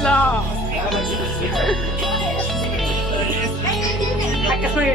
يطلع حكا شوية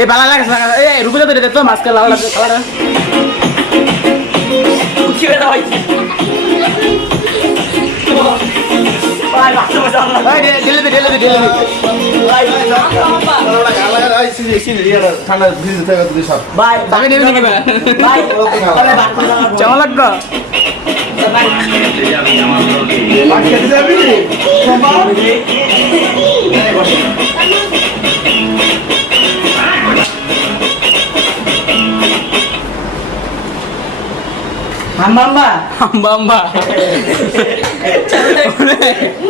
এই বালা লাগে এই রুকু যাবে তো মাস্ক লাল লাগে কালার ঢেলে দে ঢেলে দে ঢেলে দে। ঠান্ডা ফ্রিজে থাকা তুমি সব আমি নেবে নাকি? কেমন লাগল? খেতে যাবি? হাম্বাম্বা। হাম্বাম্বা।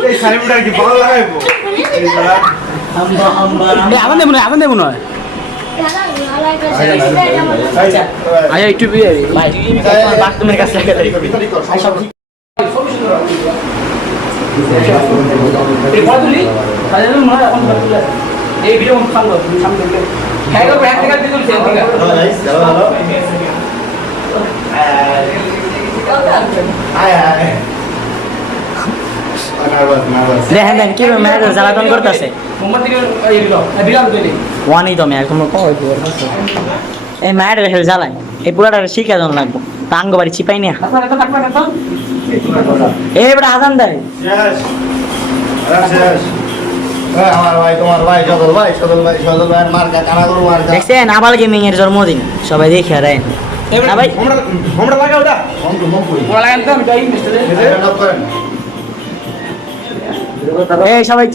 এই সাইমটা কি ভালো লাগাইবো? এই শালা এই আদান দেবো না আদান দেবো না। একটু বিয়ে ভাই বাথরুমের কাছে লাগে এই ভিডিও সামনে সামনে হ্যাঁ গো ব্যাগ থেকে দিতে হ্যালো হ্যালো আয় আয় নার্ভাস নার্ভাস দেখেন দেন কি ম্যাচ জ্বালাতন করতেছে। ওয়ানই তো ম্যাচ তোমরা কই এই রেখে জ্বালাই এই পুরাটা শিখা জন লাগবো। বাড়ি চিপাই নিয়া। এই দেয়। আরে দেখছেন আবাল গেমিং এর জন্মদিন। সবাই দেখে দেন না ভাই। লাগান তো আমি যাই মিস্টারে। করেন। এই সবাই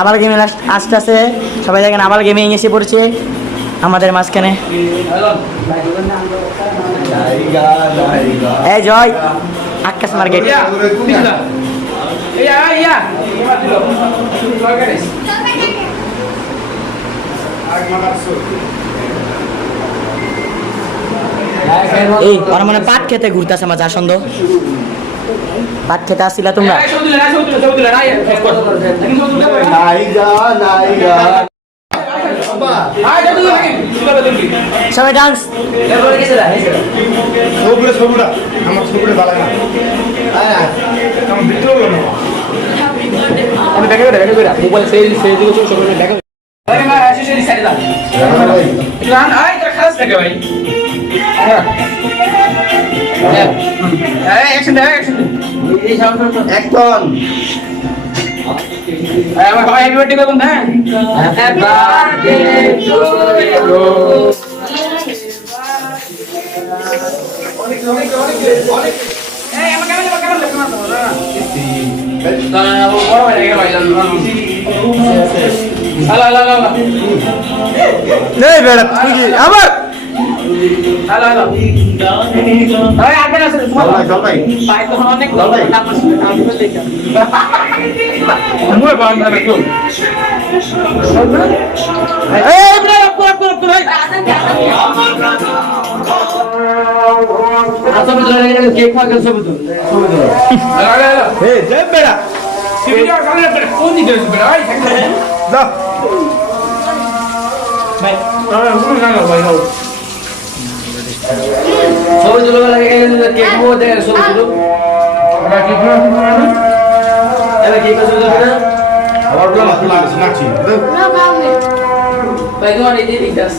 আবার গেমিং আস্তে আস্তে। সবাই দেখেন আবার গেমে এসে পড়ছে। আমাদের মাঝখানে। এই জয়। আকাশ মার্কেট ইয়া ইয়া ইয়া এই ওরা মানে পাট খেতে ঘুরতেছে আমার যাসন্দ পাট খেতে আসছিলা তোমরা সবাই ডান্স সবুরে সবুরা আমার সবুরে ভালো না। আয় আয় আমার ভিতরে না। দেখে দেখে দেখে মোবাইল সেই সেই দিকে সব সব দেখে আরে মা আসে সেই সাইডে দা প্ল্যান আই তোর খাস থাকে ভাই? হ্যাঁ। হ্যাঁ। অ্যাকশন দে অ্যাকশন এই সাউন্ড এক টন আমার সবাই হ্যাপি বার্থডে করুন হ্যাঁ। হ্যাপি বার্থডে টু ইউ আবার? বেড়া কোন দিকে বেড়া ভাই দাও ভাই আমরা কোন জায়গা ভাই নাও ছবি তুলো লাগে কেক মো দে ছবি তুলো আমরা কি এবার কি করছ না? আবার বলা মাছ লাগিস নাচি ভাই তোমার এই দিক দাস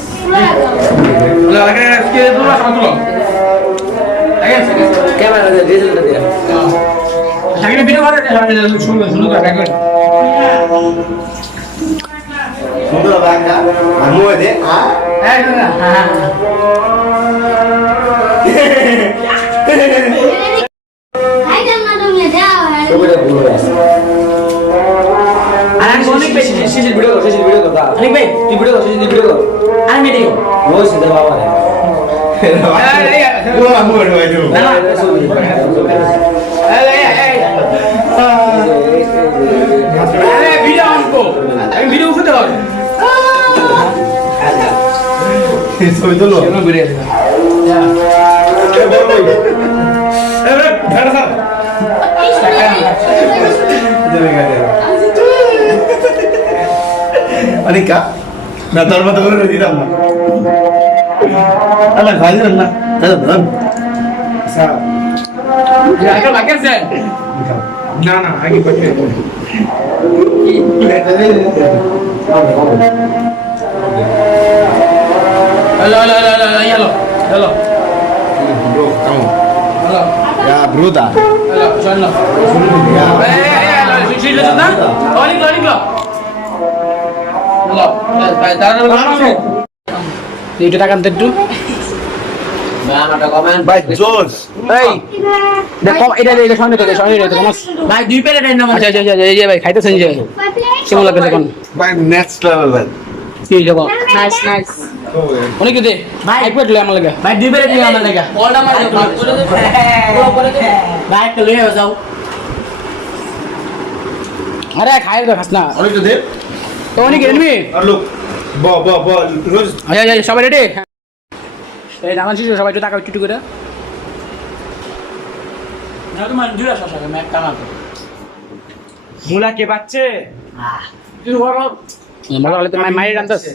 লা লাগে কে তুলো সব তুলো ক্যামেরা দে সামনে ভিডিও করে করে সুন্দর আমু দে আ হ্যাঁ। ভিডিও উঠাতে পারব ছবি তুলো। বেরিয়ে আসবে অনিকা না তোর মতো করে দিতাম না। আলা খাই দিলাম না দাদা দাদা আগে লাগেছে না না এইটা একটু আমারটা কমেন্ট এই দেখো এটা এটা সামনে তো সামনে তো কমাস। ভাই দুই প্লেট এর নাম আচ্ছা আচ্ছা আচ্ছা এই যে ভাই খাইতেছেন যে কেমন কি দেখো। নাইস নাইস অনেক দে? ভাই এক প্লেট লয় আমার লাগে। ভাই দুই প্লেট নিয়ে আমার লেগা। বলটা মার দাও করে দে পুরো করে দে ভাই একটা লয়ে যাও আরে খাই তো খাস না। dia. তো অনেক এনমি? Ah, look. Bo, bo, bo. Terus. আচ্ছা আচ্ছা সবাই রেডি এই নানা শিশু সবাই একটু করে। না ম্যাক কামাতে মুলা কে পাচ্ছে? ভালো হলে তো মায়ের আচ্ছা আচ্ছা।